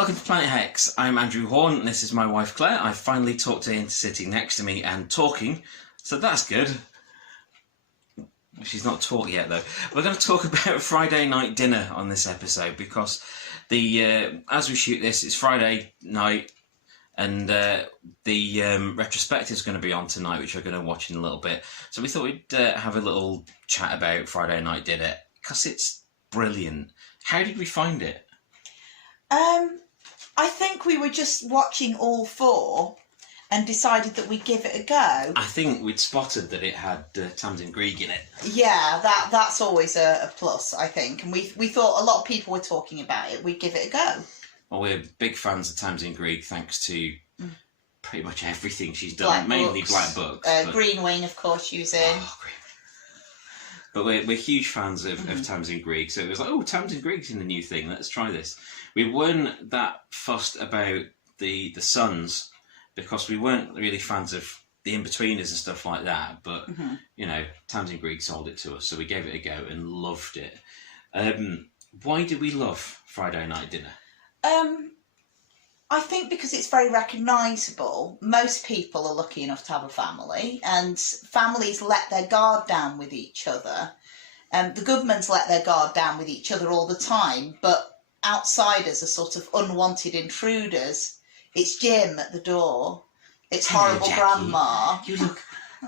welcome to Planet Hex. I'm Andrew Hawnt and this is my wife Claire. I finally talked her into sitting next to me and talking, so that's good. She's not talked yet though. We're going to talk about Friday night dinner on this episode because as we shoot this, it's Friday night and the retrospective is going to be on tonight, which we're going to watch in a little bit. So we thought we'd have a little chat about Friday night dinner because it's brilliant. How did we find it? I think we were just watching all four and decided that we'd give it a go. I think we'd spotted that it had Tamsin Greig in it. Yeah, that's always a plus, I think. And we thought a lot of people were talking about it. We'd give it a go. Well, we're big fans of Tamsin Greig thanks to pretty much everything she's done. Black mainly Books, Black Books. Green Wing, of course, she was in. Oh, Green. But we're huge fans of Tamsin Greig, so it was like, oh, Tamsin Greig's in the new thing, let's try this. We weren't that fussed about the Sons because we weren't really fans of the In-Betweeners and stuff like that, but, you know, Tamsin Greig sold it to us, so we gave it a go and loved it. Why do we love Friday Night Dinner? I think because it's very recognisable. Most people are lucky enough to have a family, and families let their guard down with each other. The Goodmans let their guard down with each other all the time, but outsiders are sort of unwanted intruders. It's Jim at the door. It's horrible grandma. You look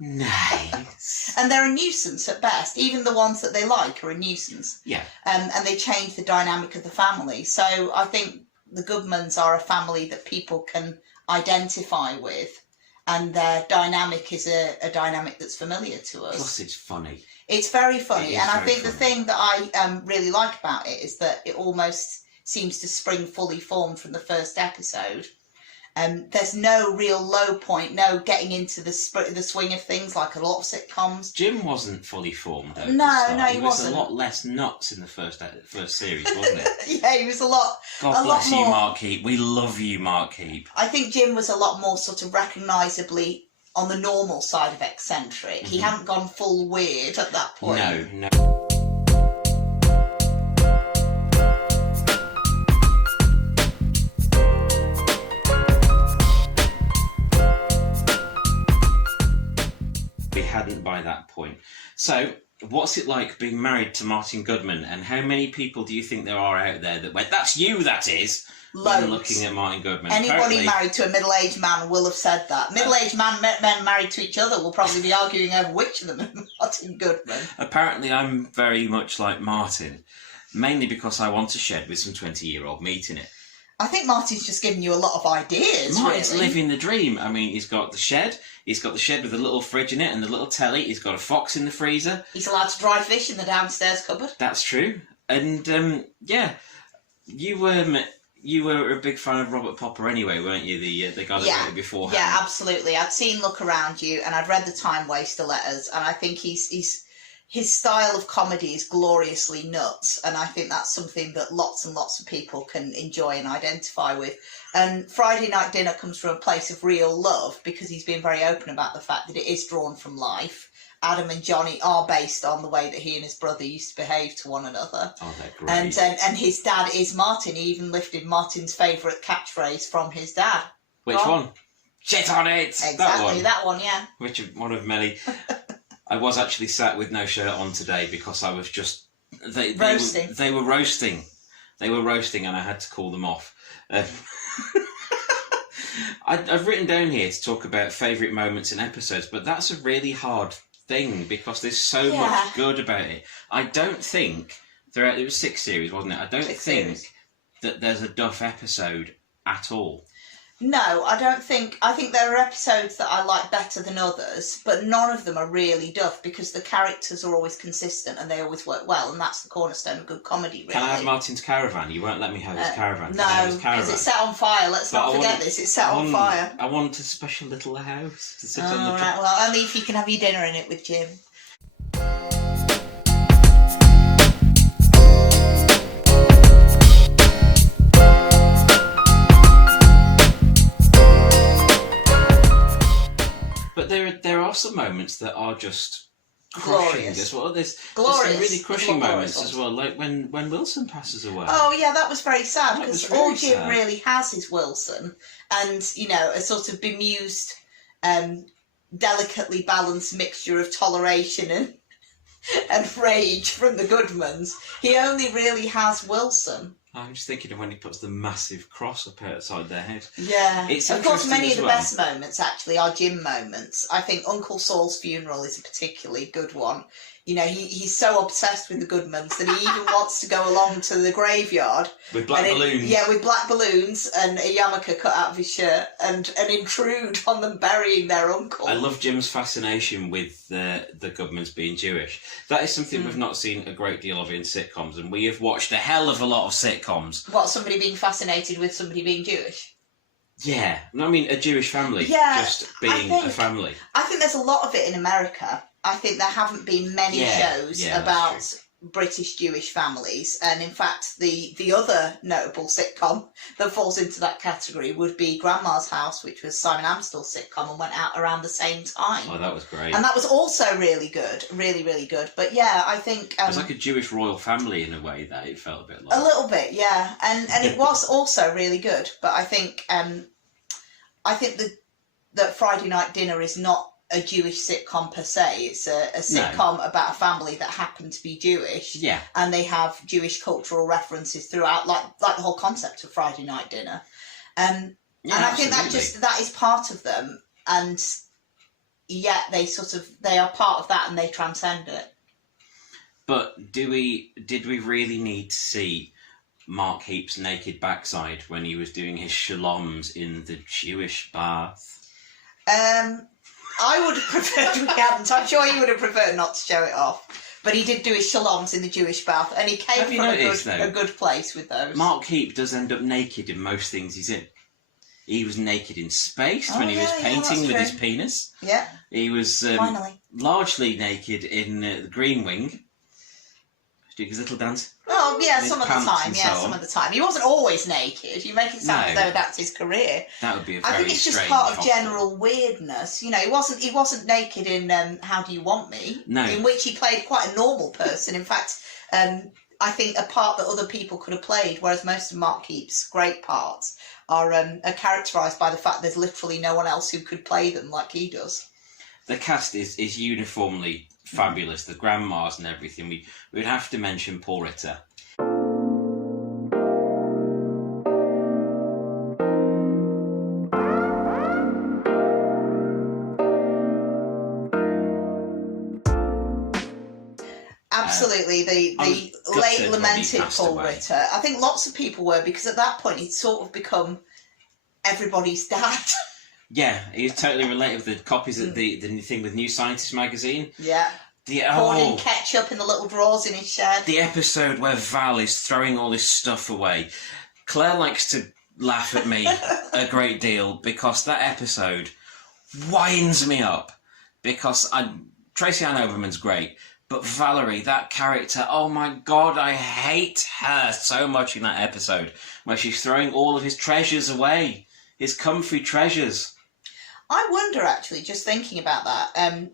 nice. And they're a nuisance at best. Even the ones that they like are a nuisance. Yeah. And they change the dynamic of the family. So I think the Goodmans are a family that people can identify with, and their dynamic is a dynamic that's familiar to us. Plus it's funny. It's very funny, and I think funny. the thing that I really like about it is that it almost seems to spring fully formed from the first episode. There's no real low point, no getting into the swing of things like a lot of sitcoms. Jim wasn't fully formed though. No, he was wasn't. a lot less nuts in the first series, wasn't it? Yeah, he was a lot. God bless you, more. Mark Heap. We love you, Mark Heap. I think Jim was a lot more sort of recognisably on the normal side of eccentric. He hadn't gone full weird at that point. No. We hadn't by that point. So, what's it like being married to Martin Goodman, and how many people do you think there are out there that went, that's you, that is, when looking at Martin Goodman? Anybody married to a middle-aged man will have said that. Middle-aged men married to each other will probably be arguing over which of them is Martin Goodman. Apparently I'm very much like Martin, mainly because I want a shed with some 20-year-old meat in it. I think Martin's just giving you a lot of ideas, Martin's really. living the dream. I mean, he's got the shed with a little fridge in it and the little telly. He's got a fox in the freezer. He's allowed to dry fish in the downstairs cupboard. That's true. And, yeah, you were a big fan of Robert Popper anyway, weren't you? The guy that wrote it beforehand. Yeah, absolutely. I'd seen Look Around You, and I'd read the Time Waster letters, and I think his style of comedy is gloriously nuts, and I think that's something that lots and lots of people can enjoy and identify with. And Friday Night Dinner comes from a place of real love because he's been very open about the fact that it is drawn from life. Adam and Johnny are based on the way that he and his brother used to behave to one another. Oh, they're great. And his dad is Martin. He even lifted Martin's favourite catchphrase from his dad. Which one? Shit on it! Exactly, that one, yeah. Which one of many. I was actually sat with no shirt on today because I was just... Roasting. They were roasting. They were roasting and I had to call them off. I've written down here to talk about favourite moments in episodes, but that's a really hard thing because there's so much good about it. I don't think... It was 6 series, wasn't it? I don't think that there's a duff episode at all. No, I don't think... I think there are episodes that I like better than others, but none of them are really duff because the characters are always consistent and they always work well, and that's the cornerstone of good comedy, really. Can I have Martin's caravan? You won't let me have his caravan. No, because it's set on fire. Let's not forget this. It's set on fire. I want a special little house to sit on the... Right, well, only if you can have your dinner in it with Jim. But there are some moments that are just crushing Glorious. as well. There's Glorious. some really crushing Glorious moments as well, like when Wilson passes away. Oh yeah, that was very sad That was because very all Jim sad. really has is Wilson, and you know, a sort of bemused, delicately balanced mixture of toleration and rage from the Goodmans. He only really has Wilson. I'm just thinking of when he puts the massive cross up outside their head. Yeah, It's of course, interesting many as of the well. best moments actually are Jim moments. I think Uncle Saul's funeral is a particularly good one. You know, he's so obsessed with the Goodmans that he even wants to go along to the graveyard With black balloons. Yeah, with black balloons and a yarmulke cut out of his shirt, and intrude on them burying their uncle. I love Jim's fascination with the Goodmans being Jewish. That is something we've not seen a great deal of in sitcoms, and we have watched a hell of a lot of sitcoms. What, somebody being fascinated with somebody being Jewish? Yeah, I mean a Jewish family, Yeah, just being a family. I think there's a lot of it in America. I think there haven't been many shows about British Jewish families, and in fact the other notable sitcom that falls into that category would be Grandma's House, which was Simon Amstell's sitcom and went out around the same time. Oh, that was great. And that was also really good, really good. But yeah, I think it was like a Jewish royal family in a way that it felt a bit like. A little bit, yeah, and it was also really good. But I think that Friday Night Dinner is not a Jewish sitcom per se. It's a sitcom about a family that happen to be Jewish. Yeah. And they have Jewish cultural references throughout, like the whole concept of Friday Night Dinner. And I think that is part of them, and yet they are part of that and they transcend it. But did we really need to see Mark Heap's naked backside when he was doing his shaloms in the Jewish bath? I would have preferred we hadn't. I'm sure he would have preferred not to show it off. But he did do his shaloms in the Jewish bath, and he came from a good place with those. Mark Heap does end up naked in most things he's in. He was naked in Space when he was painting with his penis. Yeah. He was finally largely naked in the Green Wing. Doing his little dance. Oh, yeah, some of the time. Yeah, some of the time. He wasn't always naked. You make it sound as though that's his career. That would be a very I think it's just part of general weirdness. You know, he wasn't naked in How Do You Want Me? No. In which he played quite a normal person. In fact, I think a part that other people could have played, whereas most of Mark Heap's great parts are characterised by the fact there's literally no one else who could play them like he does. The cast is uniformly fabulous, the grandmas and everything. We'd have to mention Paul Ritter. Absolutely, the late lamented Paul Ritter. I think lots of people were, because at that point he'd sort of become everybody's dad. Yeah, he's totally related with the copies of the thing with New Scientist magazine. Yeah. Pouring ketchup in the little drawers in his shed. The episode where Val is throwing all this stuff away. Claire likes to laugh at me a great deal because that episode winds me up. Because Tracy Ann Oberman's great, but Valerie, that character, oh my God, I hate her so much in that episode where she's throwing all of his treasures away. His comfy treasures. I wonder, actually, just thinking about that,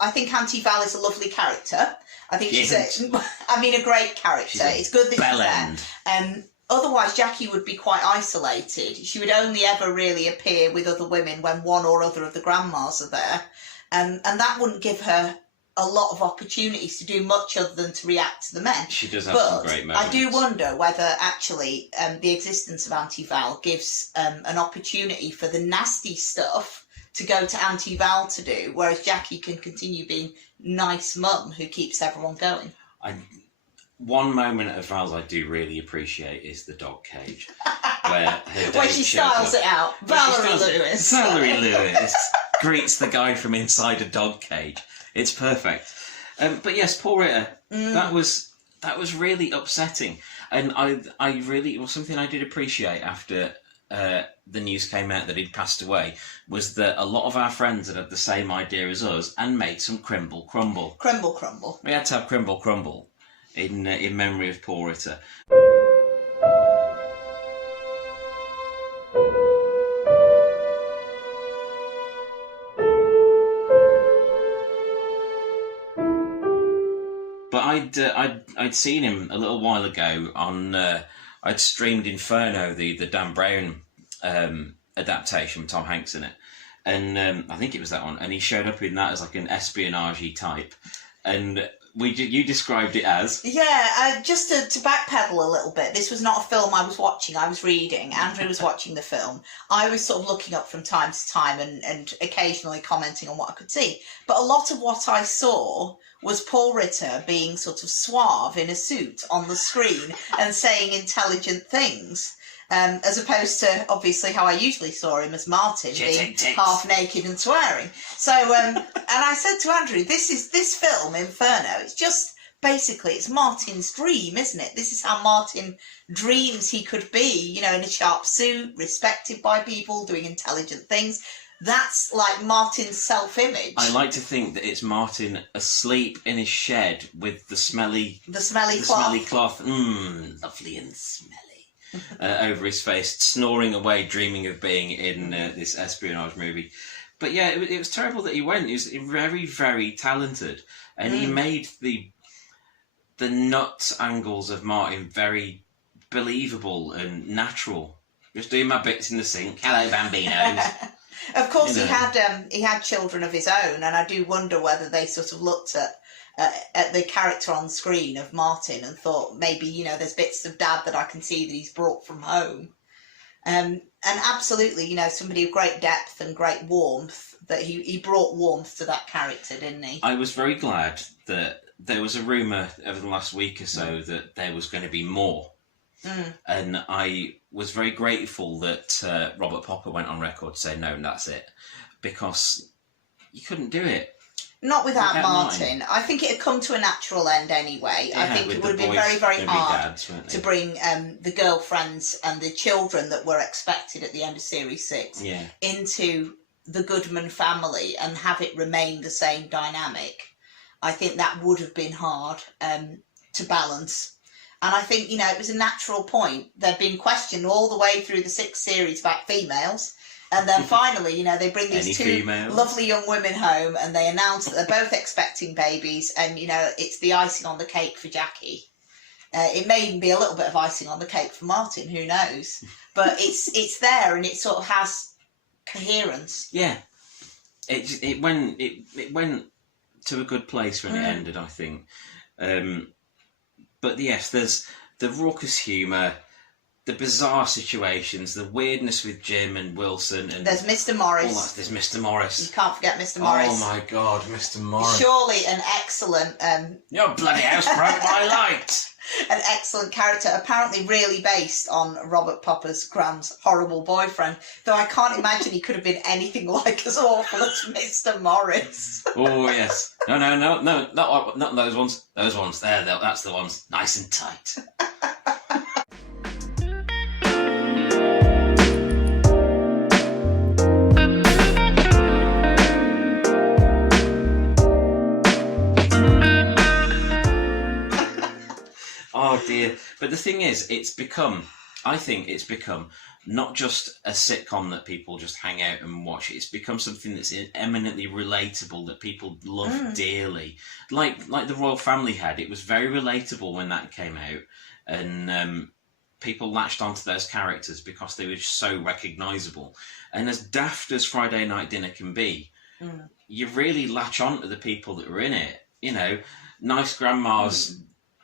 I think Auntie Val is a lovely character. I think she's a great character. It's good that she's there. Otherwise, Jackie would be quite isolated. She would only ever really appear with other women when one or other of the grandmas are there. And that wouldn't give her a lot of opportunities to do much other than to react to the men. She does have some great moments. I do wonder whether actually the existence of Auntie Val gives an opportunity for the nasty stuff to go to Auntie Val to do, whereas Jackie can continue being nice mum who keeps everyone going. One moment of Val's I do really appreciate is the dog cage, where she styles it out. Valerie Lewis greets the guy from inside a dog cage. It's perfect. But yes, Paul Ritter, that was really upsetting, and it was something I did appreciate after the news came out that he'd passed away, was that a lot of our friends had had the same idea as us and made some Crimble Crumble. Crimble Crumble. We had to have Crimble Crumble in memory of Paul Ritter. I'd seen him a little while ago on. I'd streamed Inferno, the Dan Brown adaptation with Tom Hanks in it, and I think it was that one. And he showed up in that as like an espionage type, and you described it as just to backpedal a little bit. This was not a film I was watching. I was reading. Andrew was watching the film. I was sort of looking up from time to time and occasionally commenting on what I could see. But a lot of what I saw was Paul Ritter being sort of suave in a suit on the screen and saying intelligent things. As opposed to, obviously, how I usually saw him as Martin, being half naked and swearing. So, and I said to Andrew, this film, Inferno, it's just, basically, it's Martin's dream, isn't it? This is how Martin dreams he could be, in a sharp suit, respected by people, doing intelligent things. That's like Martin's self-image. I like to think that it's Martin asleep in his shed with the smelly cloth. Lovely and smelly. Over his face, snoring away, dreaming of being in this espionage movie. But yeah, it was terrible that he went. He was very, very talented, and he made the nuts angles of Martin very believable and natural. Just doing my bits in the sink. Hello, bambinos. Of course, he had children of his own, and I do wonder whether they sort of looked at the character on screen of Martin and thought maybe there's bits of Dad that I can see that he's brought from home, and absolutely somebody of great depth and great warmth, that he brought warmth to that character, didn't he? I was very glad that there was a rumour over the last week or so that there was going to be more, and I was very grateful that Robert Popper went on record saying no, that's it, because you couldn't do it. Not without Martin. I think it had come to a natural end anyway. I think it would have been very, very hard to bring the girlfriends and the children that were expected at the end of Series 6 into the Goodman family and have it remain the same dynamic. I think that would have been hard to balance. And I think, it was a natural point. They'd been questioned all the way through the 6th series about females. And then finally, they bring these two lovely young women home and they announce that they're both expecting babies, and, it's the icing on the cake for Jackie. It may even be a little bit of icing on the cake for Martin, who knows? But it's there, and it sort of has coherence. Yeah. It went to a good place when it ended, I think. But yes, there's the raucous humour, the bizarre situations, the weirdness with Jim and Wilson, and there's Mr. Morris. There's Mr. Morris. You can't forget Mr. Morris. Oh my God, Mr. Morris! Surely an excellent. Your bloody house broke my light. An excellent character, apparently really based on Robert Popper's Graham's horrible boyfriend. Though I can't imagine he could have been anything like as awful as Mr. Morris. Oh yes, no, not those ones. Those ones there, that's the ones, nice and tight. Oh dear. But the thing is, I think it's become not just a sitcom that people just hang out and watch. It's become something that's eminently relatable, that people love dearly. Like the Royal Family had. It was very relatable when that came out. And people latched onto those characters because they were so recognisable. And as daft as Friday Night Dinner can be, you really latch on to the people that were in it. Nice grandmas...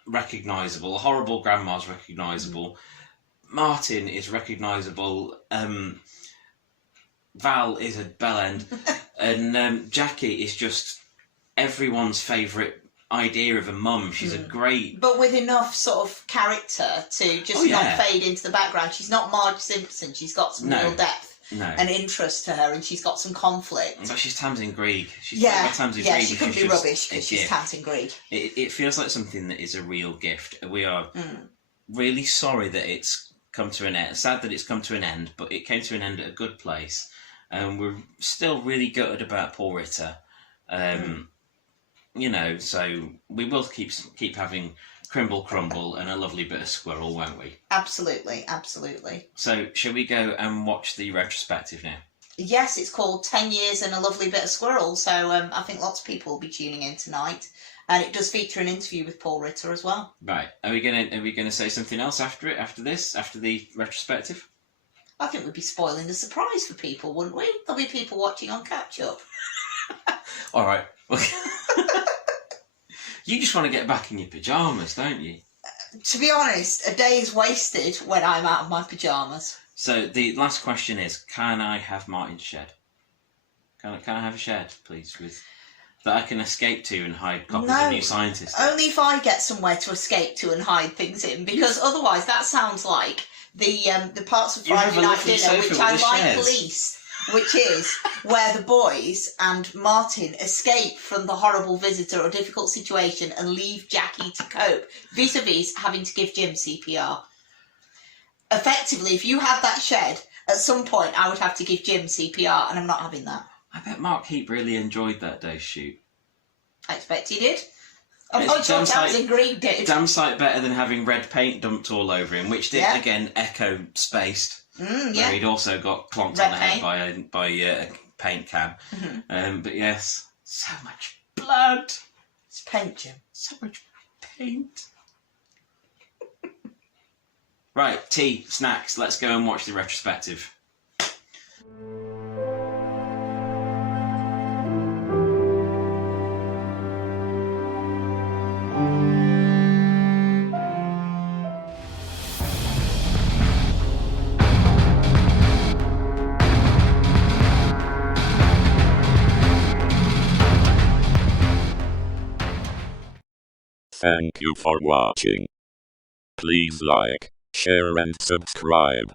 recognisable, horrible grandma's recognisable, Martin is recognisable, Val is a bellend, and Jackie is just everyone's favourite idea of a mum. She's a great... But with enough sort of character to just not fade into the background. She's not Marge Simpson, she's got some real depth. And interest to her, and she's got some conflict. But she's Tamsin Greig. She could be rubbish because she's Tamsin Greig. It feels like something that is a real gift. We are really sorry that it's come to an end. Sad that it's come to an end, but it came to an end at a good place. And we're still really gutted about Paul Ritter. So we will keep having Crimble Crumble and a lovely bit of squirrel, won't we? Absolutely, absolutely. So, shall we go and watch the retrospective now? Yes, it's called 10 Years and a Lovely Bit of Squirrel, so I think lots of people will be tuning in tonight. And it does feature an interview with Paul Ritter as well. Right. Are we gonna say something else after it? After the retrospective? I think we'd be spoiling the surprise for people, wouldn't we? There'll be people watching on catch up. All right. You just want to get back in your pajamas, don't you? To be honest, a day is wasted when I'm out of my pajamas. So the last question is: can I have Martin's shed? Can I have a shed, please, that I can escape to and hide copies of New Scientist? Only if I get somewhere to escape to and hide things in, because otherwise that sounds like the parts of Friday Night Dinner which I like least, which is where the boys and Martin escape from the horrible visitor or difficult situation and leave Jackie to cope, vis-a-vis having to give Jim CPR. Effectively, if you had that shed, at some point I would have to give Jim CPR, and I'm not having that. I bet Mark Heap really enjoyed that day's shoot. I expect he did. I'm not sure Tamsin Green did. Damn sight better than having red paint dumped all over him, which did, again, echo Spaced. Where he'd also got clonked on the head by a paint can. Mm-hmm. But yes, so much blood. It's paint, Jim. So much paint. Right, tea, snacks, let's go and watch the retrospective. Thank you for watching. Please like, share and subscribe.